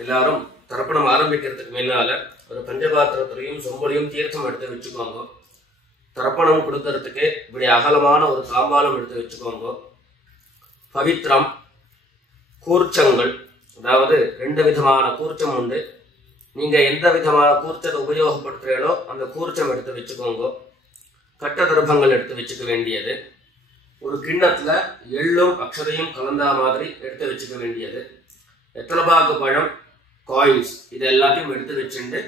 எல்லாரும் தர்ப்பணம் ஆரம்பிக்கிறதுக்கு முன்னால ஒரு பஞ்சபாத்திரத்திலையும் சொம்பலையும் தீர்த்தம் எடுத்து வச்சுக்கோங்க. தர்ப்பணம் கொடுக்கறதுக்கு இப்படி அகலமான ஒரு தாம்பாலம் எடுத்து வச்சுக்கோங்க. பவித்திரம், கூர்ச்சங்கள், அதாவது 2 விதமான கூர்ச்சம் உண்டு. நீங்க எந்த விதமான கூர்ச்சத்தை உபயோகப்படுத்துறீங்களோ அந்த கூர்ச்சம் எடுத்து வச்சுக்கோங்க. கட்ட தர்ப்பங்கள் எடுத்து வச்சுக்க வேண்டியது. ஒரு கிண்ணத்துல எள்ளும் அக்ஷதையும் கலந்தா மாதிரி எடுத்து வச்சுக்க வேண்டியது. எத்தலபாக்கு பழம், காயின்ஸ், இது எல்லாத்தையும் எடுத்து வச்சுட்டு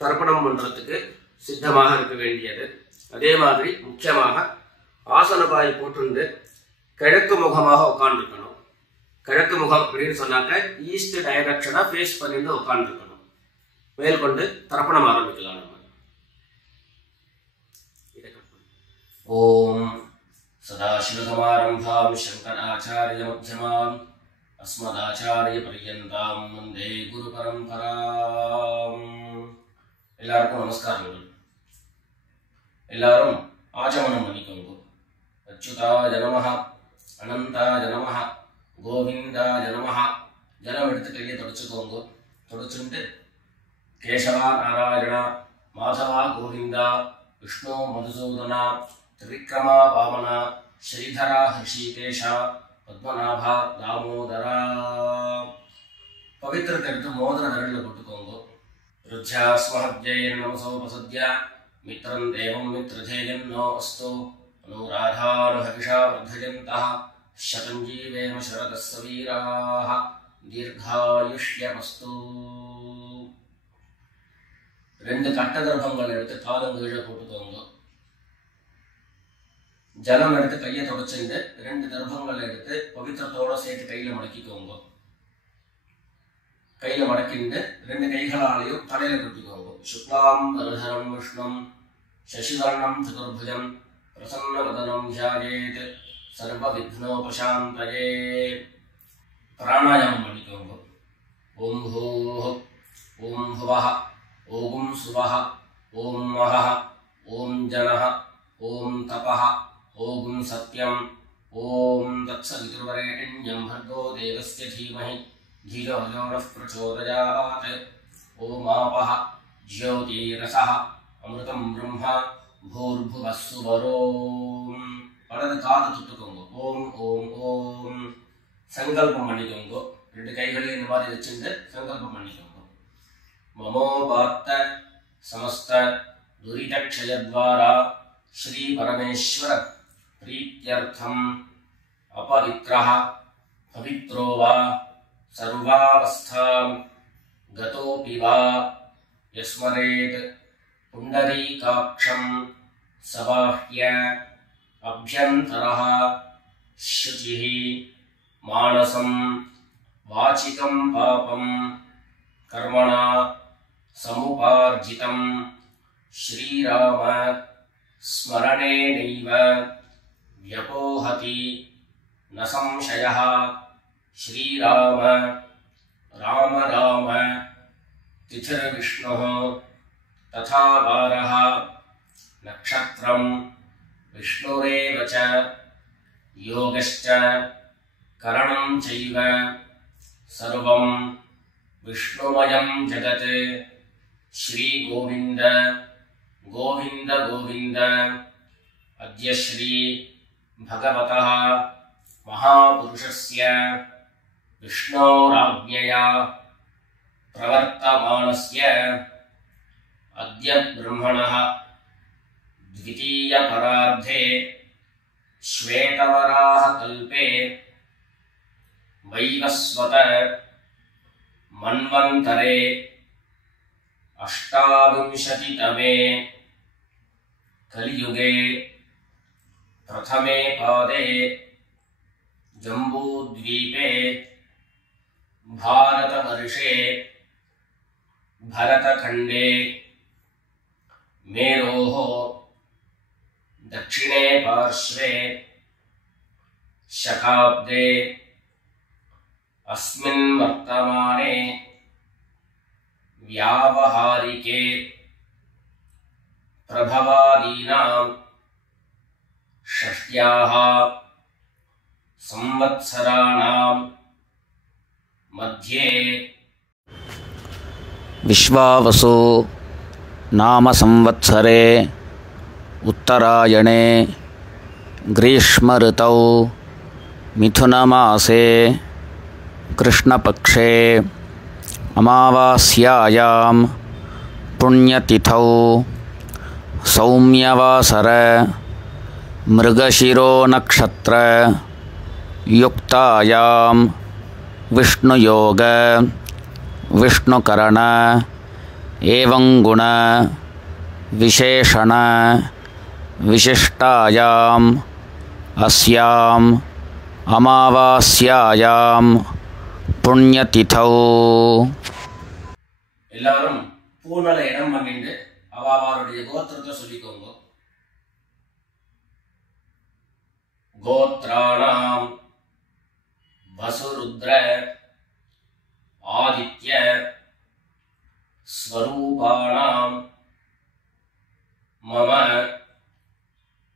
தர்ப்பணம் பண்றதுக்கு சித்தமாக இருக்க வேண்டியது. அதே மாதிரி முக்கியமாக ஆசனபாய் போட்டு கிழக்கு முகமாக உட்காந்துருக்கணும். கிழக்கு முகம் அப்படின்னு சொன்னாக்க ஈஸ்ட் டைரக்ஷனா ஃபேஸ் பண்ணிட்டு உட்காந்துருக்கணும். மேற்கொண்டு தர்ப்பணம் ஆரம்பிக்கலாம். நம்ம ஓம் சதாசிவசமாரம்பாம் சங்கராச்சாரிய மத்யமாம் அஸ்மதாச்சாரிய பர்யந்தாம் வந்தே குரு பரம்பராம். எல்லாருக்கும் நமஸ்காரங்கள். எல்லாரும் ஆச்சமனம் பண்ணிக்கோங்க. அச்சுதாய நமஹ, அனந்தாய நமஹ, கோவிந்தாய நமஹ. ஜலம் எடுத்து கையை தொடச்சுக்கோங்க. தொடச்சுட்டு கேசவா நாராயணா, மாதவா கோவிந்தா, விஷ்ணு மதுசூதனா, திரிவிக்ரமா வாமனா, ஸ்ரீதரா ஹிருஷிகேஷா, பத்மநாபா தாமோதரா. பவித்திரத்தை எடுத்து மோதிர விரலில் போட்டுக்கோங்க. ருத்யாஸ்மஹத்யைர் நமசோபசத்யா மித்ரம் தேவம் மித்ரதேயம் நோ அஸ்து அனுராதானுஹவிஷா வர்தயந்தः சதம் ஜீவேம சரதஸ்ஸ வீராः தீர்காயுஷ்யமஸ்து. 2 கட்ட தர்ப்பங்கள் எடுத்து காலம் கீழே போட்டுக்கோங்க. ஜலம் எடுத்து கையை தொடச்சுட்டு 2 தர்ப்பங்கள் எடுத்து பவித்திரத்தோட சேர்த்து கையில மடக்கிக்கோங்க. கையில மடக்கிட்டு 2 கைகளாலையும் தலையில கட்டிக்கோங்க. சுக்லாம் வரதரம் விஷ்ணும் சசிவர்ணம் சதுர்புஜம் பிரசன்னவதனம் தியாயேத் சர்வ விக்னோபசாந்தயே. பிராணாயாமம் பண்ணிக்கோங்க. ஓம் ஹூஹ், ஓம் ஹுவஹ, ஓம் சுவஹ, ஓம் மஹஹ, ஓம் ஜனஹ, ஓம் தபஹ, ஓம் சத்யம், ஓம் தத்சவிதுர்வரேண்யம் भर्गो देवस्य धीमहि धियो यो नः प्रचोदयात्. ஓம் ஆபஹ ஜ்யோதிரஸஹ அமிர்தம் பிரம்மா பூர்புவः சுவரோம். வலது காது தொட்டுக்கோங்க. ஓம் ஓம் ஓம். சங்கல்பம் பண்ணிக்கோங்க. 2 கைகளையும் இந்த மாதிரி வச்சுட்டு சங்கல்பம் பண்ணிக்கோங்க. மமோபாத்த சமஸ்த துரிதக்ஷயத்வாரா ஸ்ரீ பரமேஸ்வர प्रीत्यर्थम अपवित्रः पवित्रो वा सर्वावस्थां गतोऽपि वा यस्मरेत् पुण्डरीकाक्षं सबाह्य अभ्यन्तरः शुचिः मानसं वाचिकं पापं कर्मणा समुपार्जितं श्रीराम स्मरणेनैव व्यपोहति न संशयः. श्रीराम राम राम तिथिर्विष्णुः तथा वारः नक्षत्रं विष्णुरेव च योगश्च करणं चैव सर्वं विष्णुमयं जगत्. श्री गोविंद गोविंद गोविंद. अद्य श्री भगवतः महापुरुषस्य विष्णोराज्ञया प्रवर्तमानस्य अद्य ब्रह्मणः द्वितीयपरार्धे श्वेतवराहकल्पे वैवस्वत मन्वन्तरे 28तमे कलियुगे प्रथमे पादे जम्बूद्वीपे भारतवर्षे भरतखण्डे मेरोः दक्षिणे पार्श्वे शकाब्दे अस्मिन् वर्तमाने व्यावहारिके प्रभवादीनां षष्ट्याः संवत्सराणां मध्ये विश्वावसु नाम संवत्सरे उत्तरायणे ग्रीष्म ऋतौ मिथुनमासे कृष्णपक्षे अमावास्यायां पुण्यतिथौ सौम्यवासर मृगशिरो नक्षत्र युक्तायां विष्णुयोग विष्णुकरण एवं गुण विशेषण विशिष्टायाम् अस्याम् अमावास्यायां पुण्यतिथौ எல்லாரும் பூனல இடம் பண்ணிட்டு அவாவாருடைய கோத்திரத்தை சொல்லிக்கோங்க. கோத்ராணாம் வசுருத்ர ஆதித்ய ஸ்வரூபாணாம் மம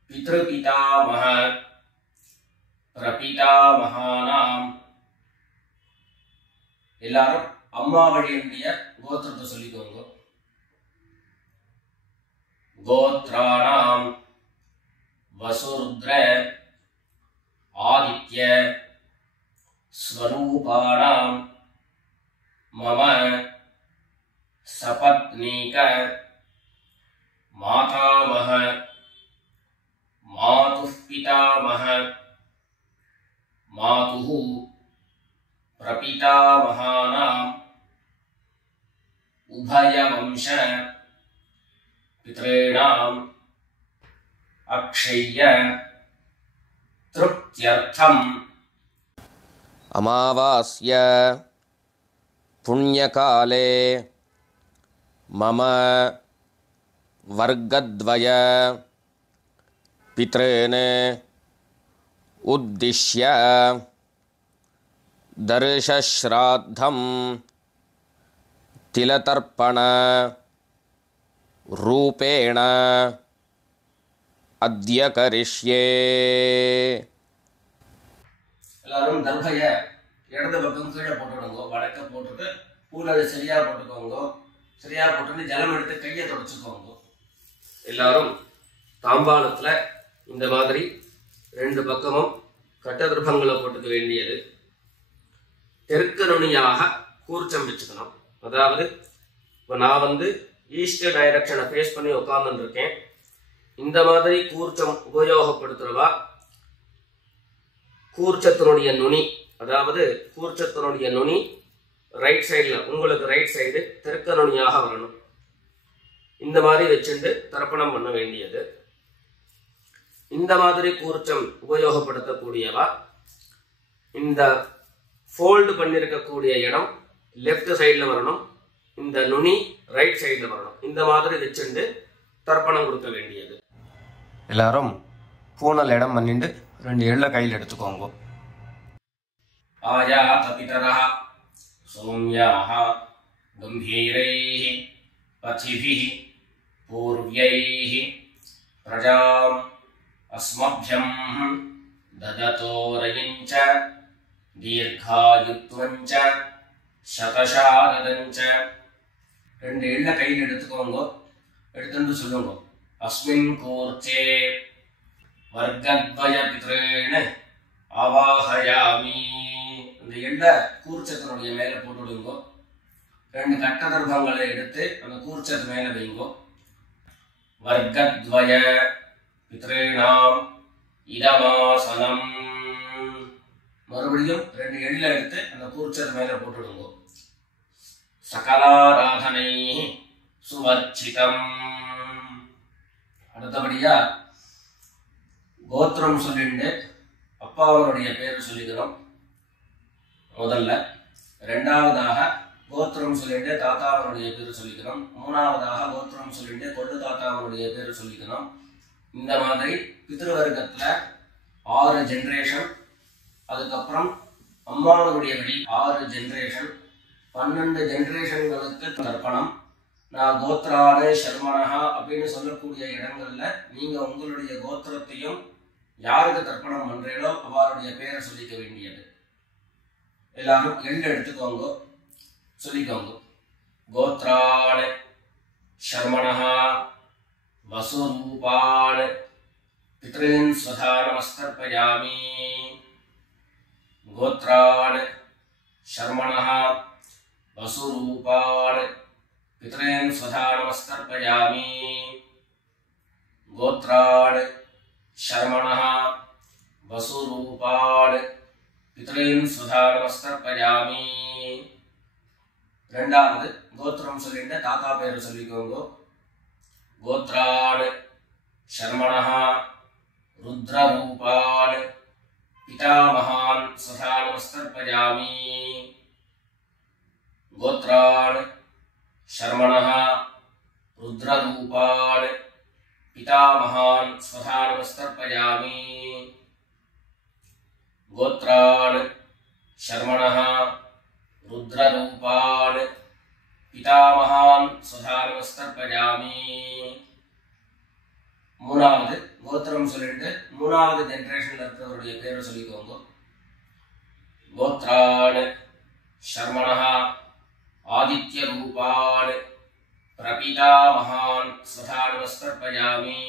பித்ருபிதாமஹ பிரபிதாமஹானாம். எல்லாரும் அம்மா வழியினுடைய கோத்திரத்தை சொல்லிக்கோங்க. கோத்ராணாம் வசுருத்ர ஆதித்ய ஸ்வரூபாணாம் மம சபத்னீக மாதாமஹ மாதுः பிதாமஹ மாதுः பிரபிதாமஹானாம் உபயவம்ச பித்ரேணாம் அக்ஷய்ய திருப்த்யர்த்தம் अमावास्य पुण्यकाले मम वर्गद्वय पितॄन् उद्दिश्य दर्शश्राद्धं तिलतर्पण रूपेण अद्य करिष्ये. எல்லாரும் தர்பைய இடது பக்கம் கீழே போட்டுடுங்க. வடக்க போட்டுட்டு பூனலை சரியா போட்டுக்கோங்க. சரியா போட்டுட்டு ஜலம் எடுத்து கையை தொடச்சுக்கோங்க. எல்லாரும் தாம்பாளத்துல இந்த மாதிரி ரெண்டு பக்கமும் கட்ட திருப்பங்களை போட்டுக்க வேண்டியது. தெற்கு நுனியாக கூர்ச்சம் வச்சுக்கணும். அதாவது இப்போ நான் ஈஸ்ட் டைரக்ஷனை ஃபேஸ் பண்ணி உட்கார்ந்து இருக்கேன். இந்த மாதிரி கூர்ச்சம் உபயோகப்படுத்துறவா கூர்ச்சத்தினுடைய நுனி, அதாவது கூர்ச்சத்தினுடைய நுனி ரைட் சைடில், உங்களுக்கு ரைட் சைடு தெற்கு நுனியாக வரணும். இந்த மாதிரி வச்சுட்டு தர்ப்பணம் பண்ண வேண்டியது. இந்த மாதிரி கூர்ச்சம் உபயோகப்படுத்தக்கூடியவா இந்த ஃபோல்டு பண்ணியிருக்கக்கூடிய இடம் லெஃப்ட் சைடில் வரணும். இந்த நுனி ரைட் சைடில் வரணும். இந்த மாதிரி வச்சுட்டு தர்ப்பணம் கொடுக்க வேண்டியது. எல்லாரும் பூனல் இடம் பண்ணிட்டு ரெண்டு எள்ள கையில் எடுத்துக்கோங்க. ஆயாத பிதரஹ சௌம்யாஹ கம்பீரைஹ பதிபிஹ பூர்வ்யைஹ பிரஜாம் அஸ்மப்யம் தததோரயஞ்ச தீர்காயுத்வஞ்ச சதசாரதஞ்ச. ரெண்டு எள்ள கையில் எடுத்துக்கோங்க. எடுத்துட்டு சொல்லுங்க. அஸ்மின் கூர்ச்சே வர்க்கத்வய பித்ரேண அவாஹயாமி. இந்த எள்ள கூர்ச்சத்தினுடைய மேல போட்டுடுங்க. ரெண்டு கட்ட தர்ப்பங்களை எடுத்து அந்த கூர்ச்சத்து மேல வைங்க. வர்க்கத்வய பித்ரேணாம் இதமாசனம். மறுபடியும் ரெண்டு எள்ள எடுத்து அந்த கூர்ச்சத்து மேல போட்டுடுங்க. சகலாராதனை சுவர்ச்சிதம். அடுத்தபடியா கோத்திரம் சொல்லிட்டு அப்பாவனுடைய பேர் சொல்லிக்கிறோம் முதல்ல. ரெண்டாவதாக கோத்திரம் சொல்லிட்டு தாத்தாவனுடைய பேர் சொல்லிக்கிறோம். மூணாவதாக கோத்திரம் சொல்லிட்டு கொள்ளு தாத்தாவனுடைய பேர் சொல்லிக்கிறோம். இந்த மாதிரி பித்ருவர்க்கத்துல 6 ஜெனரேஷன் அதுக்கப்புறம் அம்மாவுடைய வழி 6 ஜென்ரேஷன், 12 ஜென்ரேஷன்களுக்கு தர்ப்பணம். நான் கோத்ரான சர்மனஹா அப்படின்னு சொல்லக்கூடிய இடங்கள்ல நீங்க உங்களுடைய கோத்திரத்தையும் யாருக்கு தர்ப்பணம் பண்றீங்களோ அவருடைய பேரை சொல்லிக்க வேண்டியது. எல்லாரும் எள்ளு எடுத்துக்கோங்க, சொல்லிக்கோங்க. கோத்ரான சர்மனஹா வசுரூபான பித்ரீன் ஸ்வதா நமஸ்கர்ப்பயாமி. கோத்ரான சர்மனஹா வசுரூபான பித்ரீன் ஸ்வதா நமஸ்கர்ப்பயாமி. கோத்ரான சர்மனஹா வசுரூபான பித்ரீன் ஸ்வதா நமஸ்கர்ப்பயாமி. ரெண்டாவது கோத்திரம் சொல்லிட்டு தாத்தா பேரு சொல்லிக்கோங்க. கோத்ரான் சர்மணஹா ருத்ரரூபான் பிதாமகான் ஸ்வதா நமஸ்கர்ப்பயாமி. கோத்ரான் சர்மணஹா ருத்ரரூபான் பிதாமகான் ஸ்வதா நமஸ்கர்ப்பயாமி. கோத்ரான் சர்மணஹா ருத்ரரூபான் பிதாமகான் ஸ்வதா நமஸ்கர்ப்பயாமி. மூணாவது கோத்திரம் சொல்லிட்டு மூணாவது ஜெனரேஷன்ல இருக்கிறவருடைய பேரை சொல்லிக்கோங்க. கோத்ரான் சர்மணஹா ஆதித்ய ரூபான் பிரபிதாமகான் ஸ்வதா நமஸ்கர்ப்பயாமி.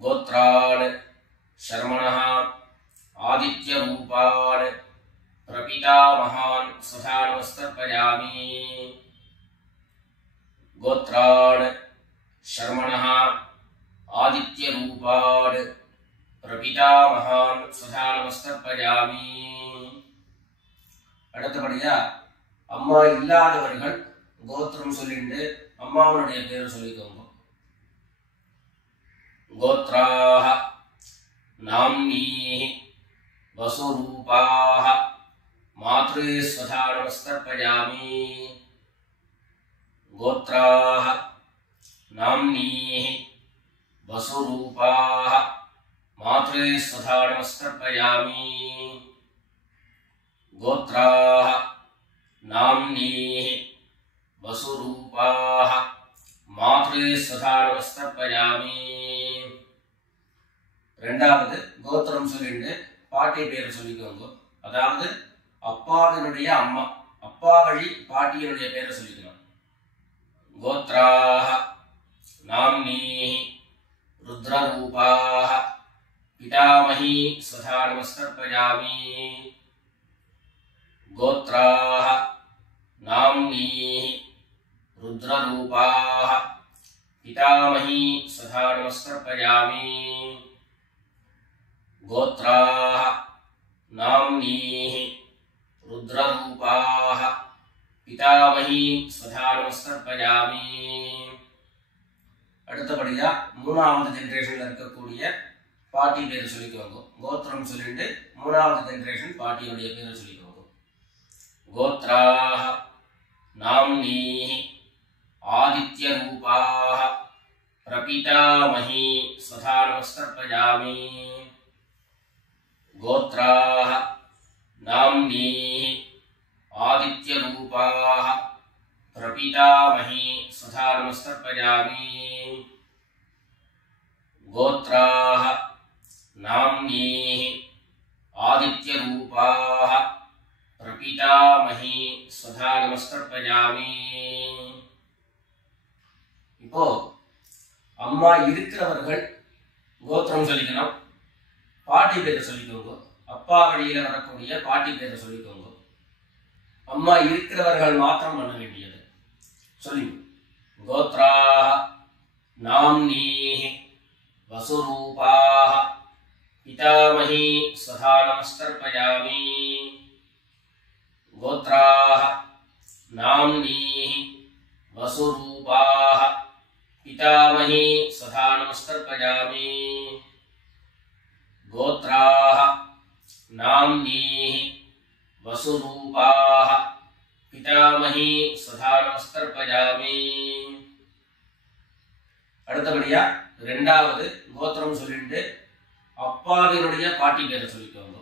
கோத்ரான் சர்மணஹா ஆதித்ய ரூபான் பிரபிதாமகான் ஸ்வதா நமஸ்கர்ப்பயாமி. கோத்ரான் சர்மணஹா ஆதித்ய ரூபான் பிரபிதாமகான் ஸ்வதா நமஸ்கர்ப்பயாமி. அடுத்தபடியா அம்மா இல்லாதவர்கள் கோத்திரம் சொல்லிட்டு அம்மாவுடைய பேரை சொல்லிக்கோங்க. கோத்ராஹ நாம்னீஹி வசுரூபாஹ மாத்ரே ஸ்வதா நமஸ்கர்ப்பயாமி. கோத்ராஹ நாம்னீஹி வசுரூபாஹ மாத்ரே ஸ்வதா நமஸ்கர்ப்பயாமி. கோத்ராஹ நாம்னீஹி வசுரூபாஹ மாத்ரே ஸ்வதா நமஸ்கர்ப்பயாமி. ரெண்டாவது கோத்திரம் சொல்லிட்டு பாட்டி பேரை சொல்லிக்கோங்க. அதாவது அப்பாவினுடைய அம்மா, அப்பா வழி பாட்டியினுடைய பேரை சொல்லிக்கணும். கோத்ராஹ நாம்னீஹி ருத்ரரூபாஹ பிதாமஹி ஸ்வதா நமஸ்கர்ப்பயாமி. கோத்ராஹ நாம்னீஹி ருத்ரரூபாஹ பிதாமஹி ஸ்வதா நமஸ்கர்ப்பயாமி. கோத்ராஹ நாம்னீஹி ருத்ரரூபாஹ பிதாமஹி ஸ்வதா நமஸ்கர்ப்பயாமி. அடுத்தபடியா மூணாவது ஜெனரேஷன்ல இருக்கக்கூடிய பாட்டி பேரை சொல்லிக்கோங்க. கோத்திரம் சொல்லிட்டு மூணாவது ஜெனரேஷன் பாட்டியுடைய பேரை சொல்லிக்கோங்க. கோத்ராஹ நாம்னீஹி ஆதித்ய ரூபாஹ பிரபிதாமஹி ஸ்வதா நமஸ்கர்ப்பயாமி. கோத்ராஹ நாம்னீஹி ஆதித்ய ரூபாஹ பிரபிதாமஹி ஸ்வதா நமஸ்கர்ப்பயாமி. கோத்ராஹ நாம்னீஹி ஆதித்ய ரூபாஹ பிரபிதாமஹி ஸ்வதா நமஸ்கர்ப்பயாமி. இப்போ அம்மா இருக்கிறவர்கள் கோத்திரம் சொல்லிக்கணும், பாட்டி பேரை சொல்லிக்கோங்க. அப்பா வழியில வரக்கூடிய பாட்டி பேரை சொல்லிக்கோங்க. அம்மா இருக்கிறவர்கள் மாத்திரம் பண்ண வேண்டியது சொல்லி. கோத்ராஹ நாம்னீஹி வசுரூபாஹ பிதாமஹி ஸ்வதா நமஸ்கர்ப்பயாமி. கோத்ராஹ நாம்னீஹி வசுரூபாஹ பிதாமஹி ஸ்வதா நமஸ்கர்ப்பயாமி. கோத்ராஹ நாம்னீஹி வசுரூபாஹ பிதாமஹி ஸ்வதா நமஸ்கர்ப்பயாமி. அடுத்தபடியா ரெண்டாவது கோத்திரம் சொல்லிட்டு அப்பாவினுடைய பாட்டி பேரை சொல்லிக்கோங்க.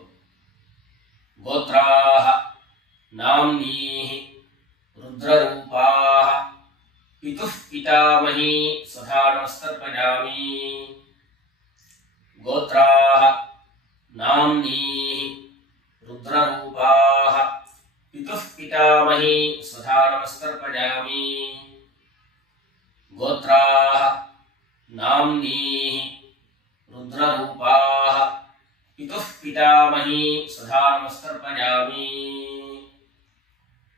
கோத்ராஹ நாம்னீஹி ருத்ரரூபாஹ பிதுஹ் பிதாமஹி சதா நமஸ்தர்ப்பயாமி. கோத்ராஹ நாம்னீஹி ருத்ரரூபாஹ பிதுஹ் பிதாமஹி சதா நமஸ்தர்ப்பயாமி. கோத்ராஹ நாம்னீஹி ருத்ரரூபாஹ பிதுஹ் பிதாமஹி சதா நமஸ்தர்ப்பயாமி.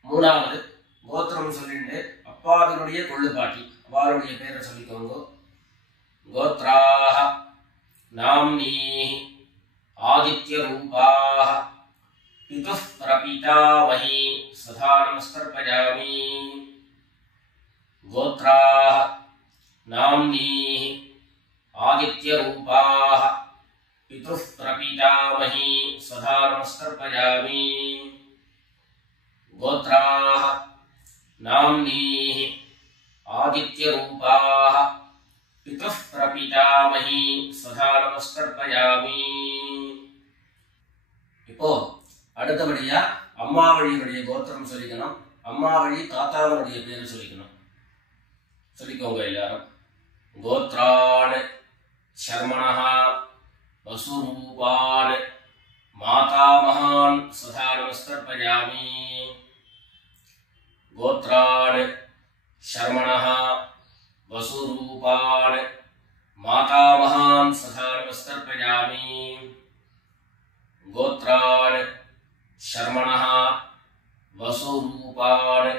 மூணாவது கோத்திரம் சொல்லிட்டு அப்பாவினுடைய கொள்ளுப்பாட்டி அவளுடைய பேரை சொல்லிக்கோங்க. கோத்ராஹ நாம்னீஹி ஆதித்யரூபாஹ பிதுஹ் பிரபிதாமஹி சதா நமஸ்தர்ப்பயாமி. கோத்ராஹ நாம்னீஹி ஆதித்யரூபாஹ பிதுஹ் பிரபிதாமஹி சதா நமஸ்தர்ப்பயாமி. கோத்ராஹ நாம்னீஹி ஆதித்யரூபாஹ பிதுஹ் பிரபிதாமஹி சதா நமஸ்தர்ப்பயாமி. இப்போ அடுத்தபடியா அம்மா வழியினுடைய கோத்திரம் சொல்லிக்கணும். அம்மா வழி தாத்தாவனுடைய பேரு சொல்லிக்கணும். சொல்லிக்கோங்க எல்லாரும். கோத்ரான் சர்மணஹ வசுரூபான் மாதாமகான் சதா நமஸ்தர்ப்பயாமி. கோத்ரான் சர்மணஹ வசுரூபான் மாதாமகான் சதா நமஸ்தர்ப்பயாமி. கோத்ரான் சர்மணஹ வசுரூபான்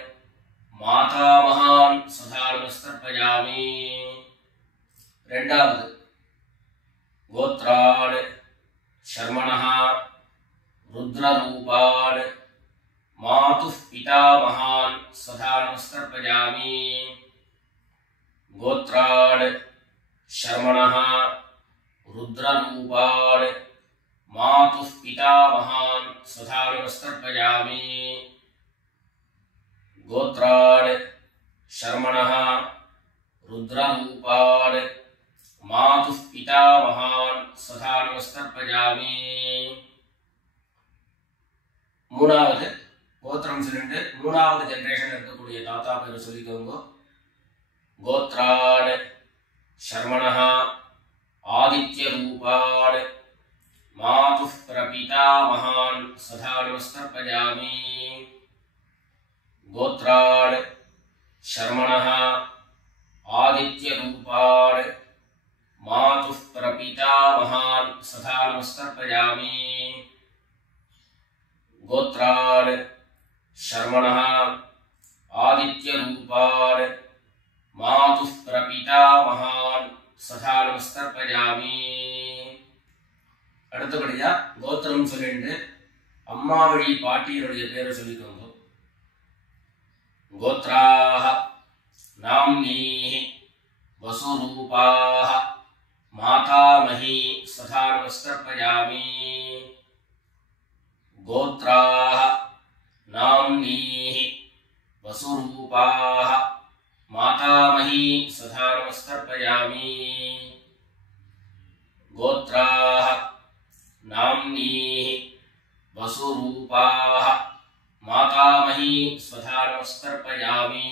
மாதாமகான் சதா நமஸ்தர்ப்பயாமி. ரெண்டாவது கோத்ரான் சர்மணஹ ருத்ரரூபான் மாதுஹ் பிதாமகான் சதா நமஸ்தர்ப்பயாமி. கோத்ரான் சர்மணஹ ருத்ரரூபான் மாதுஹ் பிதாமகான் சதா நமஸ்தர்ப்பயாமி. கோத்ரான் சர்மணஹ ருத்ரரூபான் மாதுஹ் பிதாமகான் சதா நமஸ்தர்ப்பயாமி. மூணாவது கோத்திரம் சொல்லிட்டு மூணாவது ஜெனரேஷன் இருக்கக்கூடிய தாத்தா பேரை சொல்லிக்கோங்க. கோத்ரான் சர்மணஹ ஆதித்யரூபான் மாதுஹ் பிரபிதாமகான் சதா நமஸ்தர்ப்பயாமி. கோத்ரான் சர்மணஹ ஆதித்யரூபான் மாதுஹ் பிரபிதாமகான் சதா நமஸ்தர்ப்பயாமி. கோத்ரான் சர்மணஹ ஆதித்யரூபான் மாதுஹ் பிரபிதாமகான் சதா நமஸ்தர்ப்பயாமி. அடுத்தபடியா கோத்திரம் சொல்லிட்டு அம்மா வழி பாட்டியனுடைய பேரை சொல்லிக்கோங்க. கோத்ராஹ நாம்னீஹி வசுரூபாஹ மாதாமஹி சதா நமஸ்தர்ப்பயாமி. கோத்ராஹ நாம்னீஹி வசுரூபாஹ மாதாமஹி சதா நமஸ்தர்ப்பயாமி. கோத்ராஹ நாம்னீஹி வசுரூபாஹ மாதாமஹி சதா நமஸ்தர்ப்பயாமி.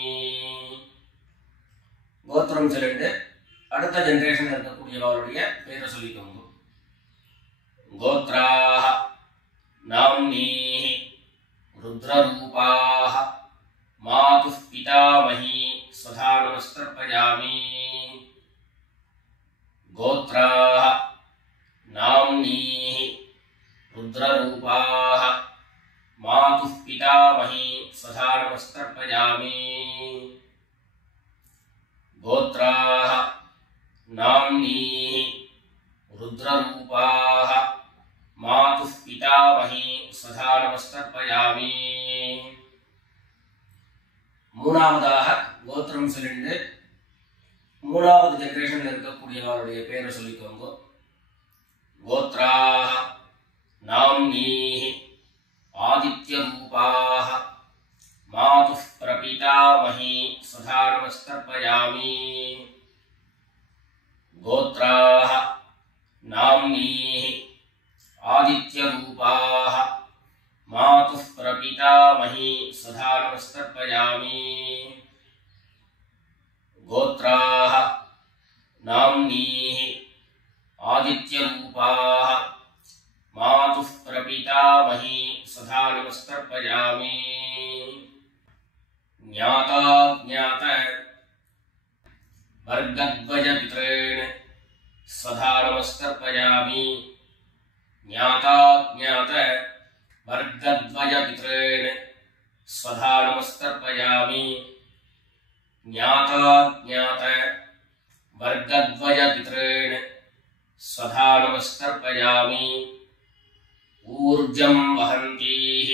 கோத்திரம் சொல்லிட்டு அடுத்த ஜெனரேஷன் இருக்கக்கூடியவருடைய பேரை சொல்லிக்கோங்க. கோத்ராஹ நாம்னீஹி ருத்ரரூபாஹ மாதுஹ் பிதாமஹி சதா நமஸ்தர்ப்பயாமி. கோத்ராஹ நாம்னீஹி ருத்ரரூபாஹ மாதுஹ் பிதாமஹி சதா நமஸ்தர்ப்பயாமி. கோத்ராஹ நாம்னீஹி ருத்ரரூபாஹ மாதுஹ் பிதாமஹி சதா நமஸ்தர்ப்பயாமி. மூணாவதாக கோத்திரம் சொல்லிட்டு மூணாவது ஜெனரேஷன்ல இருக்கக்கூடியவருடைய பேரை சொல்லிக்கோங்க. கோத்ராஹ நாம்னீஹி ஆதித்யரூபாஹ மாதுஹ் பிரபிதாமஹி சதா நமஸ்தர்ப்பயாமி. கோத்ராஹ நாம்னீஹி पितामही सदा नमस्तर्पयामि। गोत्राः नाम्नीः आदित्यरूपाः मातुः प्रपितामही सदा नमस्तर्पयामि। ज्ञाता ज्ञात वर्गद्वयपितॄन् सदा नमस्तर्पयामि। ज्ञाता ज्ञात वर्गद्वयपितॄन् सदा नमस्तर्पयामि। ज्ञाता ज्ञात वर्गद्वयपितॄन् सदा नमस्तर्पयामि। ऊर्जं वहन्तीः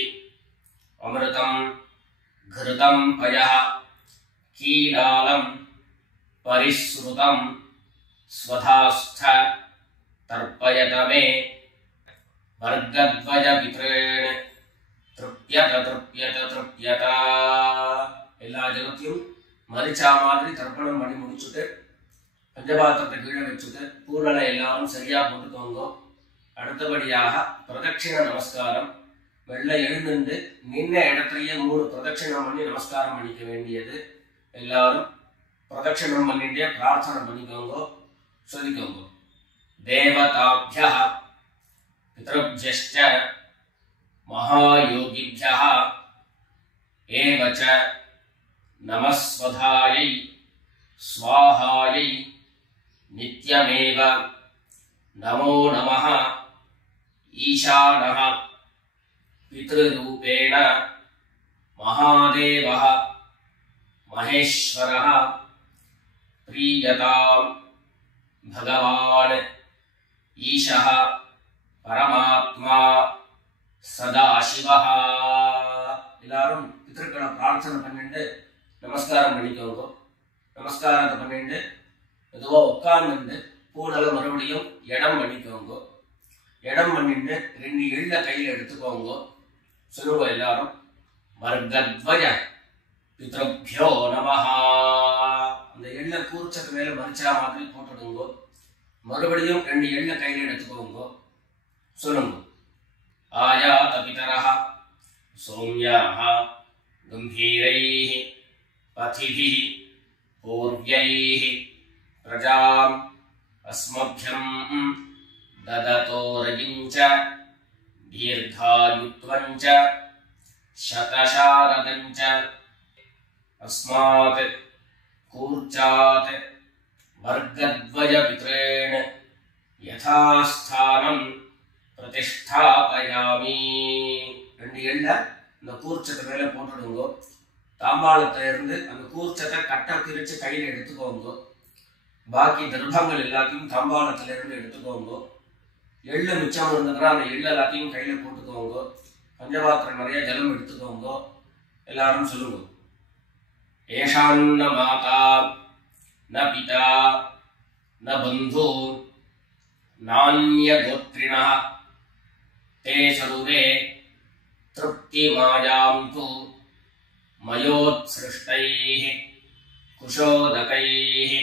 अमृतं घृतं पयः कीलालं परिश्रुतं स्वधास्थ तर्पयत मे। वर्गद्वयपितॄन् तृप्यत तृप्यत तृप्यत। எல்லா ஜனத்தையும் மரிச்சா மாதிரி தர்ப்பணம் பண்ணி முடிச்சுட்டு பஞ்சபாத்திரத்தை கீழே வச்சுட்டு பூரணை எல்லாரும் சரியா போட்டுக்கோங்க. அடுத்தபடியாக பிரதட்சிண நமஸ்காரம். வெள்ளை எழுந்து நின்ன இடத்துலயே 3 பிரதட்சிணம் பண்ணி நமஸ்காரம் பண்ணிக்க வேண்டியது. எல்லாரும் பிரதட்சிணம் பண்ணிட்டே பிரார்த்தனை பண்ணிக்கோங்க, சொல்லிக்கோங்க. தேவதாப்யः பித்ருभ्यश्च महायोगिभ्यः एव च नमस्वधायै स्वाहायै नित्यमेव नमो नमः। ईशानः पितृरूपेण महादेवः महेश्वरः प्रीयतां भगवान् ईशः परमात्मा सदाशिवः। எல்லாரும் பிதர்களை பிரார்த்தனை பண்ணிட்டு நமஸ்காரம் பண்ணிக்கோங்க. நமஸ்காரத்தை பண்ணிட்டு மெதுவா உட்கார்ந்து பூனலை மறுபடியும் இடம் பண்ணிக்கோங்க. இடம் பண்ணிட்டு 2 எள்ள கையில் எடுத்துக்கோங்க. சொல்லுங்க எல்லாரும். வர்கத்வய பித்ருभ्यो நமஹ. அந்த எள்ள கூர்ச்சத்து மேல மரிச்சா மாதிரி போட்டுடுங்க. மறுபடியும் 2 எள்ள கையில் எடுத்துக்கோங்க. சொல்லுங்க. ஆயாத பிதரஹ சௌம்யாஹ கம்பீரைஹ பதிபிஹ பூர்வ்யைஹ பிரஜாம் அஸ்மभ्यம் ददतो रजिञ्च दीर्घायुत्वञ्च शतशारदञ्च अस्मात् कूर्चात् वर्गद्वयपितॄन् यथास्थानं प्रतिष्ठापयामि. 2 எள்ள இந்த கூர்ச்சத்தை மேல போட்டுடுங்க. தாம்பாளத்துல இருந்து அந்த கூர்ச்சத்தை கட்ட பிரிச்சு கையில எடுத்துக்கோங்க. பாக்கி தர்ப்பங்கள் எல்லாத்தையும் தாம்பாளத்துல இருந்து எடுத்துக்கோங்க. எள்ளு மிச்சம் இருந்ததுன்னா அந்த எள்ளு எல்லாத்தையும் கையில போட்டுக்கோங்க. பஞ்சபாத்திரம் நிறைய ஜலம் எடுத்துக்கோங்க. எல்லாரும் சொல்லுங்க. ஏஷான்ன மாதா ந பிதா ந பந்து நான்ய கோத்ரிணः தே சர்வே திருப்தி மாயாம் து மயோத்ஸ்ருஷ்டைः குஷோதகைः.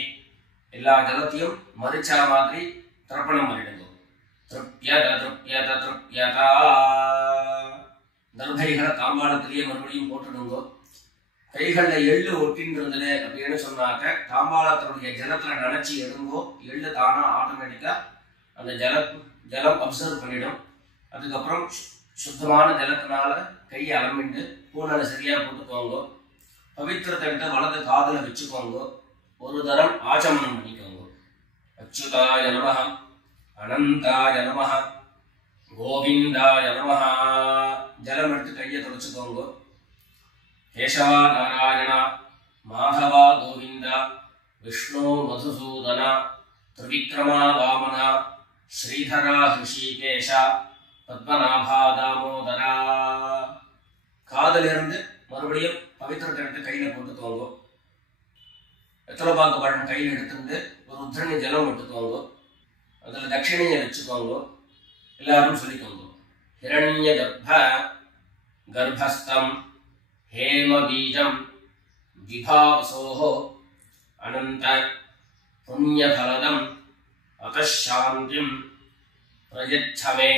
எல்லா ஜலத்தையும் மரிச்சா மாதிரி தர்ப்பணம் பண்ணிடுங்க. திருப்யத திருப்யத திருப்யதா. தர்பைகளை தாம்பாளத்திலேயே மறுபடியும் போட்டுடுங்க. கைகள்ல எள்ளு ஒட்டின்றது அப்படின்னு சொன்னாக்க தாம்பாளத்தினுடைய ஜலத்துல நினைச்சு எடுங்கோ. எள்ளு தானா ஆட்டோமேட்டிக்கா அந்த ஜலம் அப்சர்வ் பண்ணிடும். அதுக்கப்புறம் சுத்தமான ஜலத்தினால கையை அலம்பிட்டு பூனலை சரியா போட்டுக்கோங்க. பவித்திரத்தை எடுத்து வலது காதுல வச்சுக்கோங்க. ஒரு தரம் ஆச்சமனம் பண்ணிக்கோங்க. அச்சுதாய நமஹ அனந்தாய நமஹ கோவிந்தாய நமஹ. ஜலம் எடுத்து கையை தொடச்சுக்கோங்க. கேசவா நாராயண மாதவா கோவிந்த விஷ்ணு மதுசூதன திரிவிக்ரமா வாமன ஸ்ரீதரா ஹிருஷிகேஷ பத்மநாபா தாமோதரா. காதலிருந்து மறுபடியும் பவித்திரத்தை எடுத்து கையில போட்டுக்கோங்க. வெத்தலைப்பாக்கு பழம் கையில் எடுத்துட்டு ஒரு உத்திரணி ஜலம் எடுத்துக்கோங்க. அதில் தட்சிணையை வச்சுக்கோங்க. எல்லாரும் சொல்லிக்கோங்க. ஹிரண்ய கர்ப்பஸ்தம் हेम बीजं विभावसोः अनंत पुण्यफलदम् अतः शान्तिं प्रयच्छ मे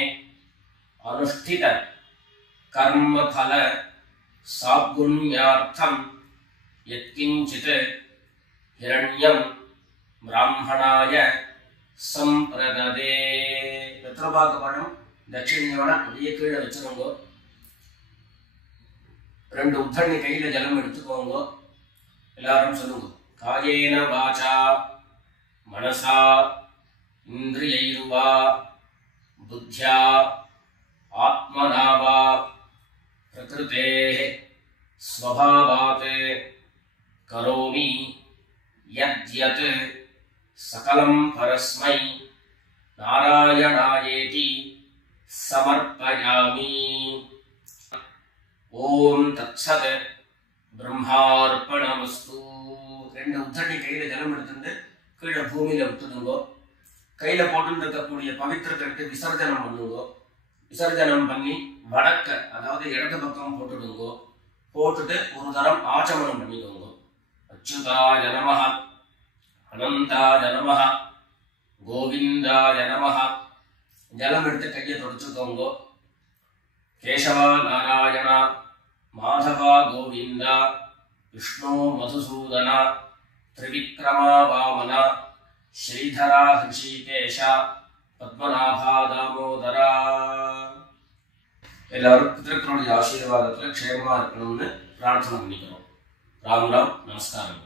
अनुष्ठित कर्मफल சாப்குண்யார்த்தம் யத்கிஞ்சித் ஹிரண்யம் பிராமணாய சம்பிரததே. ரத்னபாக பழம் தட்சிணையோட அப்படியே கீழே வச்சுருங்க. 2 உத்தண்ணி கையில ஜலம் எடுத்துக்கோங்க. எல்லாரும் சொல்லுங்க. காயேன வாசா மனசா இந்திரியைர்வா புத்யா ஆத்மனாவா பிரகிருதேஹ ஸ்வபாவாத் கரோமி யத்யத் சகலம் பரஸ்மை நாராயணாயேதி சமர்ப்பயாமி. ஓம் தத்சத் பிரம்மார்ப்பணமஸ்து. 2 உத்தண்ணி கையில ஜலம் எடுத்துட்டு கீழே பூமியில விட்டுடுங்கோ. கையில போட்டு இருக்கக்கூடிய பவித்திரத்தை விசர்ஜனம் பண்ணுங்கோ. விசர்ஜனம் பண்ணி வடக்க அதாவது இடது பக்கம் போட்டுடுங்கோ. போட்டுட்டு ஒரு தரம் ஆச்சமனம் பண்ணிக்கோங்க. அச்சுதாய நமஹ அனந்தாய நமஹ கோவிந்தாய நமஹ. ஜலம் எடுத்து கையை தொடச்சுக்கோங்க. கேசவா நாராயணா மாதவா கோவிந்தா விஷ்ணு மதுசூதனா திரிவிக்ரமா வாமனா ஸ்ரீதரா ஹிருஷிகேஷா பத்மநாபா தாமோதரா. எல்லாரும் பிதர்களுடைய ஆசீர்வாதத்துல க்ஷேமமா இருக்கணும்னு பிரார்த்தனை பண்ணிக்கிறோம். ராம் ராம். நமஸ்காரம்.